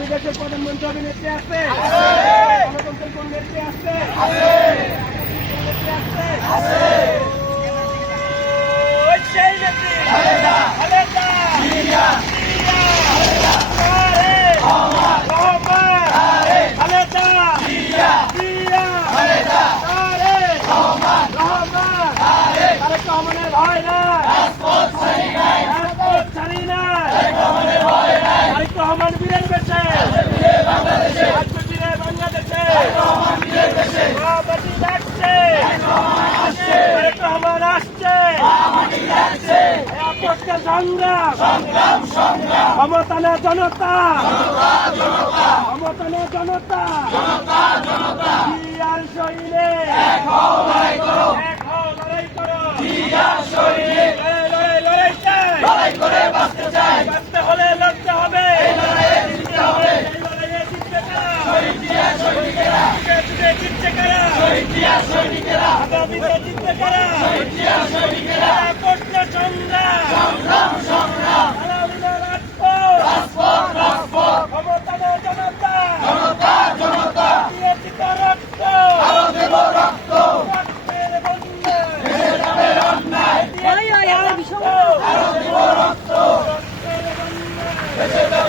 আগামী দেশের প্রধানমন্ত্রী হবে নেত্রী আসছে, গণতন্ত্রের কোন নেত্রী আসছে, সেই নেত্রী খালেদা জিয়া, খালেদা জিয়া, তারেক রহমানের ভয় নাই, রাজপথ ছাড়ি নাই, তারেক রহমান বীরের বেশে, আসবে বীরে বাংলাদেশে, মাটি ডাকছে, তারেক রহমান আসছে, আপসের সংগ্রাম, ক্ষমতা না জনতা, ক্ষমতা না জনতা, জিয়ার শরীরে এক হও লড়াই করো, লড়াই চাই, বাঁচতে হলে লড়তে হবে, এই লড়াইয়ে জিততে কারা, জিতছে কারা, আগামীতে জিততে কারা, আপসের সংগ্রাম, রাজপথ